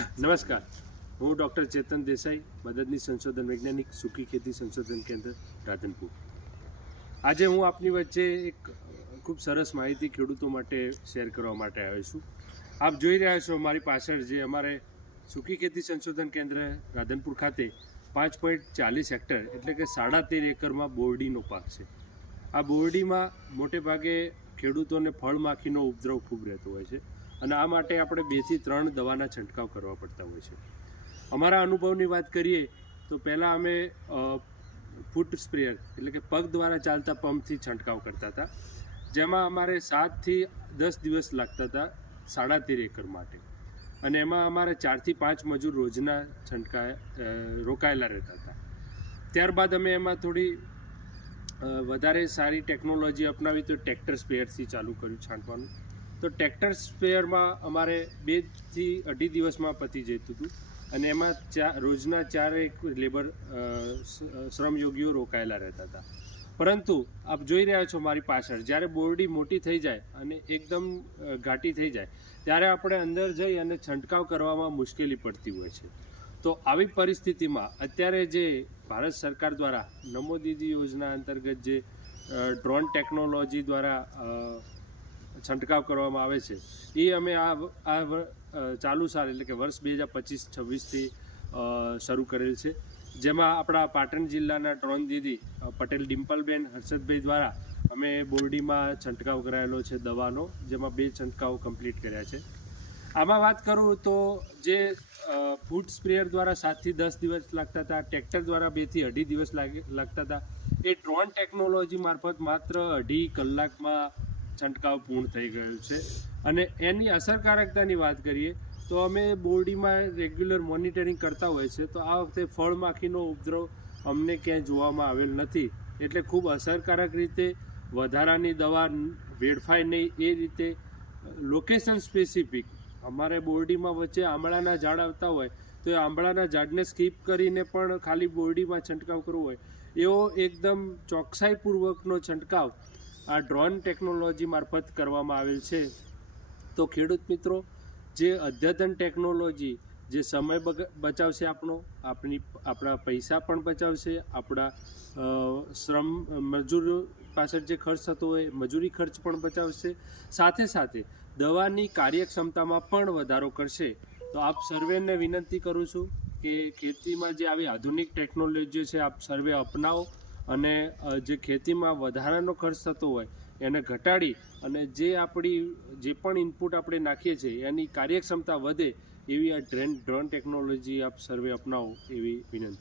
નમસ્કાર. હું ડૉક્ટર ચેતન દેસાઈ મદદની સંશોધન વૈજ્ઞાનિક, સુખી ખેતી સંશોધન કેન્દ્ર, રાધનપુર. આજે હું આપની વચ્ચે એક ખૂબ સરસ માહિતી ખેડૂતો માટે શેર કરવા માટે આવ્યો છું. આપ જોઈ રહ્યા છો મારી પાછળ જે અમારે સુખી ખેતી સંશોધન કેન્દ્ર, રાધનપુર ખાતે પાંચ પોઈન્ટ ચાલીસ હેક્ટર એટલે કે સાડા તેર એકરમાં બોરડીનો પાક છે. આ બોરડીમાં મોટે ભાગે ખેડૂતોને ફળ માખીનો ઉપદ્રવ ખૂબ રહેતો હોય છે. અને આ માટે આપણે બેથી ત્રણ દવાના છંટકાવ કરવા પડતા હોય છે. અમારા અનુભવની વાત કરીએ તો પહેલાં અમે ફૂટ સ્પ્રેયર એટલે કે પગ દ્વારા ચાલતા પંપથી છંટકાવ કરતા હતા. જેમાં અમારે સાતથી દસ દિવસ લાગતા હતા, સાડા તેર એકર માટે. અને એમાં અમારે ચારથી પાંચ મજૂર રોજના છંટકા રોકાયેલા રહેતા હતા. ત્યારબાદ અમે એમાં થોડી વધારે સારી ટેકનોલોજી અપનાવી તો ટ્રેક્ટર સ્પ્રેયરથી ચાલુ કર્યું છાંટવાનું. તો ટ્રેક્ટર સ્પેરમાં અમારે બેથી અઢી દિવસમાં પતી જતું હતું. અને એમાં ચાર રોજના ચારેક લેબર શ્રમયોગીઓ રોકાયેલા રહેતા હતા. પરંતુ આપ જોઈ રહ્યા છો મારી પાછળ, જ્યારે બોરડી મોટી થઈ જાય અને એકદમ ઘાટી થઈ જાય, ત્યારે આપણે અંદર જઈ અને છંટકાવ કરવામાં મુશ્કેલી પડતી હોય છે. તો આવી પરિસ્થિતિમાં અત્યારે જે ભારત સરકાર દ્વારા નમો દીદી યોજના અંતર્ગત જે ડ્રોન ટેકનોલોજી દ્વારા છંટકાવ કરવામાં આવે છે. એ અમે આ આ ચાલુ સાલ એટલે કે વર્ષ બે હજાર પચીસ છવ્વીસથી શરૂ કરેલ છે. જેમાં આપણા પાટણ જિલ્લાના ડ્રોન દીદી પટેલ ડિમ્પલબેન, હર્ષદભાઈ દ્વારા અમે બોરડીમાં છંટકાવ કરાયેલો છે દવાનો, જેમાં બે છંટકાવ કમ્પ્લીટ કર્યા છે. આમાં વાત કરું તો જે ફૂડ સ્પ્રેયર દ્વારા સાતથી દસ દિવસ લાગતા હતા, ટ્રેક્ટર દ્વારા બેથી અઢી દિવસ લાગે, લાગતા હતા. એ ડ્રોન ટેકનોલોજી મારફત માત્ર અઢી કલાકમાં છંટકાવ પૂર્ણ થઈ ગયો છે. અને એની અસરકારકતાની વાત કરીએ, તો અમે બોરડીમાં રેગ્યુલર મોનિટરિંગ કરતા હોય છે, તો આ વખતે ફળ માખીનો ઉપદ્રવ અમને ક્યાંય જોવામાં આવેલ નથી. એટલે ખૂબ અસરકારક રીતે વધારાની દવા વેડફાય નહીં, એ રીતે લોકેશન સ્પેસિફિક અમારે બોરડીમાં વચ્ચે આંબળાના ઝાડ આવતા હોય, તો એ આંબળાના ઝાડને સ્કીપ કરીને પણ ખાલી બોરડીમાં છંટકાવ કરવો હોય. એવો એકદમ ચોકસાઈપૂર્વકનો છંટકાવ આ ડ્રોન ટેકનોલોજી મારફત કરવામાં આવેલ છે. તો ખેડૂત મિત્રો, જે અદ્યતન ટેકનોલોજી જે સમય બચાવશે આપણો આપણી આપણા પૈસા પણ બચાવશે, આપણા શ્રમ, મજૂર પાછળ જે ખર્ચ થતો હોય, મજૂરી ખર્ચ પણ બચાવશે. સાથે સાથે દવાની કાર્યક્ષમતામાં પણ વધારો કરશે. તો આપ સર્વેને વિનંતી કરું છું કે ખેતીમાં જે આવી આધુનિક ટેકનોલોજી છે, આપ સર્વે અપનાવો. અને જે ખેતીમાં વધારાનો ખર્ચ થતો હોય, એને ઘટાડી અને જે આપણી, જે પણ ઇનપુટ આપણે નાખીએ છીએ, એની કાર્યક્ષમતા વધે, એવી આ ડ્રેન ડ્રોન ટેકનોલોજી આપ સર્વે અપનાવો એવી વિનંતી.